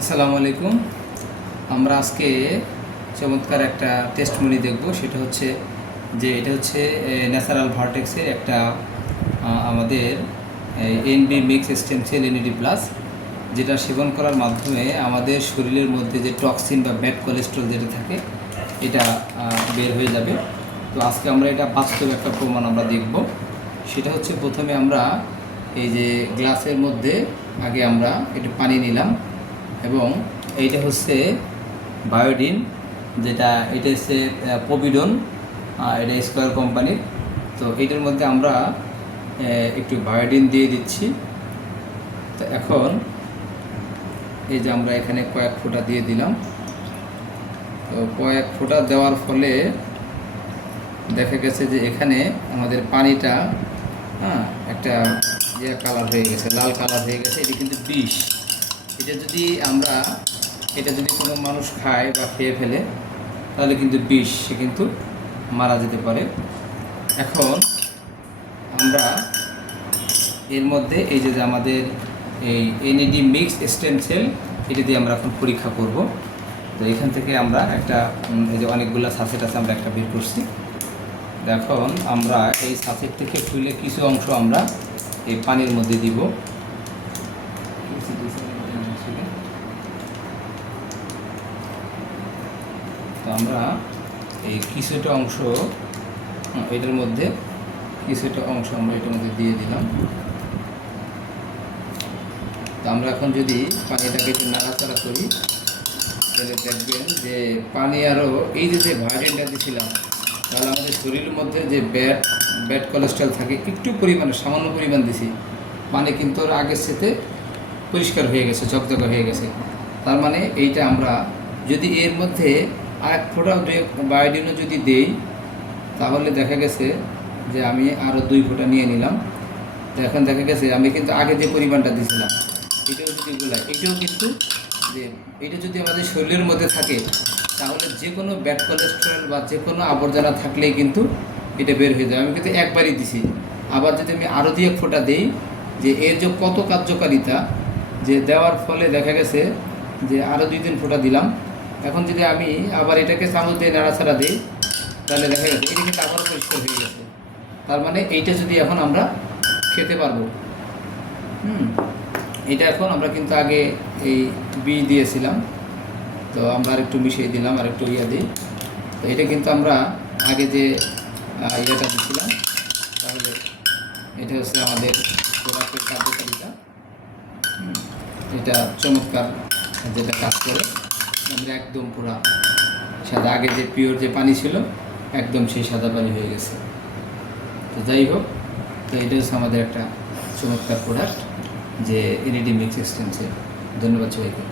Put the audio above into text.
আসসালামু আলাইকুম। আমরা আজকে চমৎকার একটা টেস্টমনি দেখব। সেটা হচ্ছে যে এটা হচ্ছে ন্যাচারাল ভার্টেক্সের একটা আমাদের NB mix stem cell NAD plus, যেটা সেবন করার মাধ্যমে আমাদের শরীরের মধ্যে যে টক্সিন বা ব্যাড কোলেস্ট্রল যেটা থাকে এটা বের হয়ে যাবে। তো আজকে আমরা এটা বাস্তব একটা প্রমাণ আমরা দেখব। সেটা হচ্ছে প্রথমে আমরা এই যে গ্লাসের মধ্যে আগে আমরা একটু পানি নিলাম এবং এইটা হচ্ছে বায়োডিন, যেটা এটা হচ্ছে পপিডন, এটা স্কোয়ার কোম্পানির। তো এটার মধ্যে আমরা একটু বায়োডিন দিয়ে দিচ্ছি। তো এখন এই যে আমরা এখানে কয়েক ফোঁটা দিয়ে দিলাম। তো কয়েক ফোঁটা দেওয়ার ফলে দেখা গেছে যে এখানে আমাদের পানিটা একটা কালার হয়ে গেছে, লাল কালার হয়ে গেছে। এটি কিন্তু বিষ। এটা যদি কোনো মানুষ খায় বা খেয়ে ফেলে তাহলে কিন্তু বিষ, সে কিন্তু মারা যেতে পারে। এখন আমরা এর মধ্যে এই যে আমাদের এই এনএডি মিক্স স্টেম সেল, এটা দিয়ে আমরা এখন পরীক্ষা করব। তো এখান থেকে আমরা একটা এই যে অনেকগুলো সাসেট আছে, আমরা একটা বের করছি। এখন আমরা এই সাসেট থেকে তুলে কিছু অংশ আমরা এই পানির মধ্যে দিব। তো আমরা এই কিছুটা অংশ এটার মধ্যে আমরা এটার মধ্যে দিয়ে দিলাম। তো আমরা এখন যদি পানিটাকে একটু নাড়াচাড়া করি তাহলে দেখবেন যে পানি আরও এই যে ভায়োডিনটা দিয়েছিলাম, তাহলে আমাদের শরীরের মধ্যে যে ব্যাড কোলেস্ট্রল থাকে একটু পরিমাণে, সামান্য পরিমাণ দিছি, পানি কিন্তু আগের সাথে পরিষ্কার হয়ে গেছে, ঝকঝকে হয়ে গেছে। তার মানে এইটা আমরা যদি এর মধ্যে আরেক ফোঁটা বায়োডিনও যদি দেই তাহলে দেখা গেছে যে আমি আরও 2 ফোঁটা নিয়ে নিলাম। তো এখন দেখা গেছে আমি কিন্তু আগে যে পরিমাণটা দিয়েছিলাম এটাও যদি গোলায়, এটাও কিন্তু যে এটা যদি আমাদের শরীরের মধ্যে থাকে তাহলে যে কোনো ব্যাড কোলেস্ট্রল বা যে কোনো আবর্জনা থাকলেই কিন্তু এটা বের হয়ে যাবে। আমি কিন্তু একবারই দিছি, আবার যদি আমি আরও 2 ফোঁটা দিই, যে এর যে কত কার্যকারিতা, যে দেওয়ার ফলে দেখা গেছে যে আরও 2-3 ফোঁটা দিলাম। এখন যদি আমি আবার এটাকে চামচ দিয়ে নাড়াচাড়া দিই তাহলে দেখা গেছে এটা কিন্তু আবারও পরিষ্কার হয়ে গেছে। তার মানে এইটা যদি এখন আমরা খেতে পারবো। এটা এখন আমরা কিন্তু আগে এই বি দিয়েছিলাম, তো আমরা আরেকটু মিশিয়ে দিলাম, আরেকটু দিই। তো এটা কিন্তু আমরা আগে যে ইয়েটা দিচ্ছিলাম, তাহলে এটা হচ্ছে আমাদের প্রোডাক্টের কার্যকারিতা। এটা চমৎকার যেটা কাজ করে, আমরা একদম পুরা সাদা, আগে যে পিওর যে পানি ছিল একদম সেই সাদা পানি হয়ে গেছে। তো যাই হোক, তো এটা হচ্ছে আমাদের একটা চমৎকার প্রোডাক্ট, যে এনএডি মিক্স স্টেম সেল। ধন্যবাদ সবাইকে।